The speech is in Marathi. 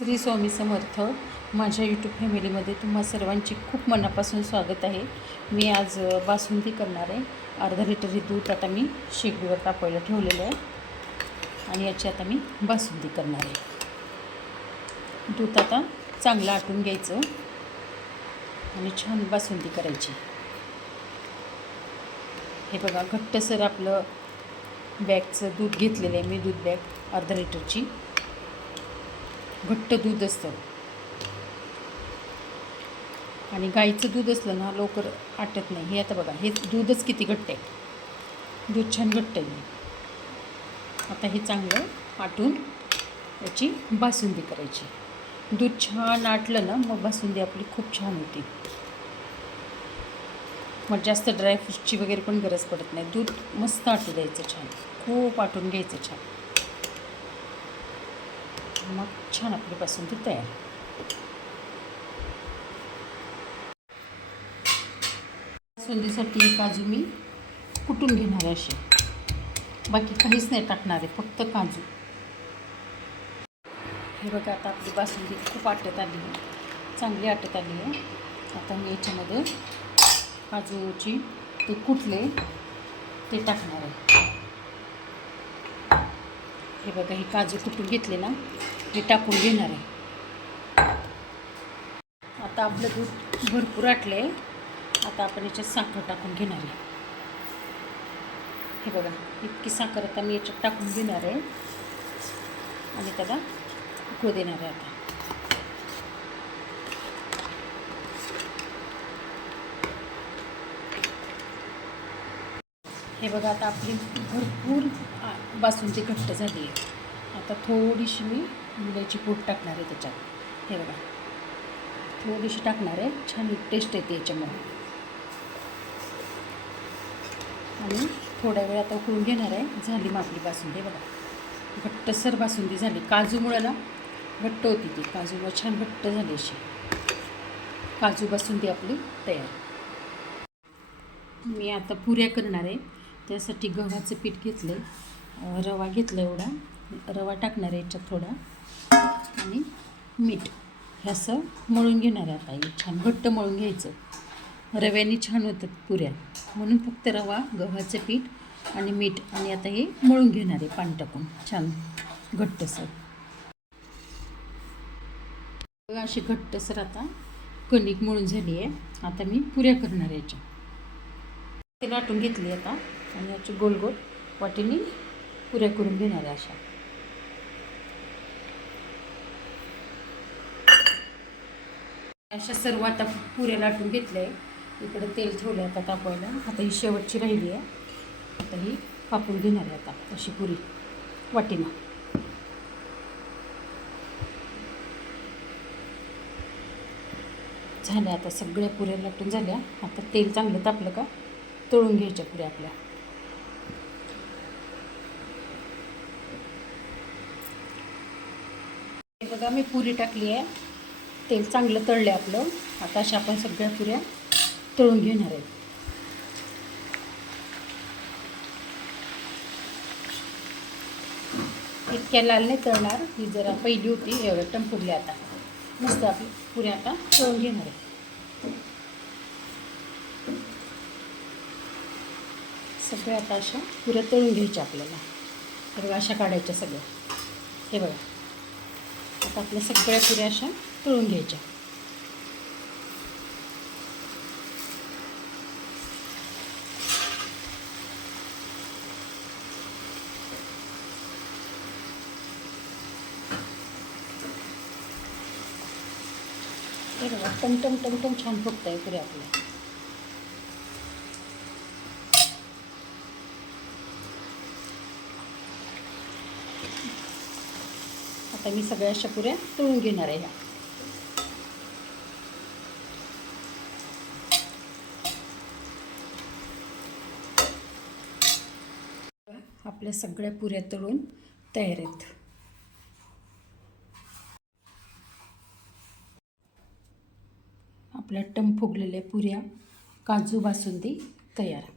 श्री स्वामी समर्थ. माझ्या यूट्यूब फॅमिलीमध्ये तुम्हा सर्वांची खूप मनापासून स्वागत आहे. मी आज बासुंदी करणार आहे. अर्धा लिटर दूध आता मी शेगडीवर तापवायला ठेवलेलं आहे आणि याची आता मी बासुंदी करणार आहे. दूध आता चांगलं आटून घ्यायचं आणि छान बासुंदी करायची. हे बघा, घट्टसर आपलं बॅगचं दूध घेतलेलं आहे मी. दूध बॅग अर्धा लिटरची. घट्ट दूध असतं आणि गाईचं दूध असलं ना लवकर आटत नाही. हे आता बघा, हे दूधच किती घट्ट आहे. दूध छान घट्ट आहे. आता हे चांगलं आटून याची बासुंदी करायची. दूध छान आटलं ना मग बासुंदी आपली खूप छान होती. मग जास्त ड्रायफ्रूटची वगैरे पण गरज पडत नाही. दूध मस्त आटू द्यायचं, छान खूप आटून घ्यायचं छान. मग छान आपली बासुंदी तयार. बासुंदीसाठी काजू मी कुटून घेणार आहे असे. बाकी काहीच नाही टाकणार आहे, फक्त काजू. हे बघा, आता आपली बासुंदी खूप आटत आली आहे, चांगली आटत आली आहे. आता मी याच्यामध्ये काजूची ते कुटले ते टाकणार आहे. हे बघा, हे काजू कुटून घेतले ना, हे टाकून घेणार आहे. आता आपलं दूध भरपूर आटले. आता आपण याच्यात साखर टाकून घेणार आहे. हे बघा, इतकी साखर आता मी याच्यात टाकून घेणार आहे आणि त्याला उकळू देणार आहे. आता हे बघा, आता आपली भरपूर बासुंदी घट्ट झाली आहे. आता थोडीशी मी मुलाची पूड टाकणार आहे त्याच्यात. हे बघा, थोडीशी टाकणार आहे, छान टेस्ट येते याच्यामुळे. आणि थोड्या वेळ आता उकळून घेणार आहे. झाली मग आपली बासुंदी. बघा, घट्टसर बासुंदी झाली. काजूमुळं ना घट्ट होती ती, काजूमुळे छान घट्ट झाली अशी. काजू बासुंदी आपली तयार. मी आता पुऱ्या करणार आहे. त्यासाठी गव्हाचं पीठ घेतलं आहे, रवा घेतला एवढा रवा टाकणार आहे याच्यात थोडा, आणि मीठ. हे असं मळून घेणार आहे. आता हे छान घट्ट मळून घ्यायचं. रव्याने छान होतात पुऱ्या, म्हणून फक्त रवा, गव्हाचं पीठ आणि मीठ. आणि आता हे मळून घेणार आहे पाणी टाकून छान घट्टसर. अशी घट्टसर आता कणिक मळून झाली आहे. आता मी पुऱ्या करणार आहे याच्या. ते लाटून घेतली आता आणि याची गोल गोल वाटीने पुऱ्या करून घेणार आहे अशा. अशा सर्व आता पुऱ्या लाटून घेतल्या आहे. इकडे तेल ठेवलं आता तापवायला. आता ही शेवटची राहिली आहे. आता ही कापून घेणार आहे आता अशी पुरी वाटीनं. झाल्या आता सगळ्या पुऱ्या लाटून झाल्या. आता तेल चांगलं तापलं का तळून घ्यायच्या पुऱ्या आपल्या. हे बघा, मी पुरी टाकली आहे, तेल चांगलं तळलं आपलं. आता अशा आपण सगळ्या पुऱ्या तळून घेणार आहेत. इतक्या लाल नाही तळणार, ही जरा पहिली होती एवढं टंपुरली. आता मस्त आपली पुऱ्या आता तळून घेणार आहे. सगळ्या आता अशा पुऱ्या तळून घ्यायच्या आपल्याला. हे बघा, अशा काढायच्या सगळ्या. हे बघा, आता आपल्या सगळ्या पुऱ्या अशा तळून घ्यायच्या. हे बघा, टमटम टमटम छान फुगत आहे पुऱ्या आपल्या. आता मी सगळ्या अशा पुऱ्या तळून घेणार आहे. आपल्या सगळ्या पुऱ्या तळून तयार आहेत. आपल्या टम फुगलेल्या पुऱ्या काजू बासुंदी तयार.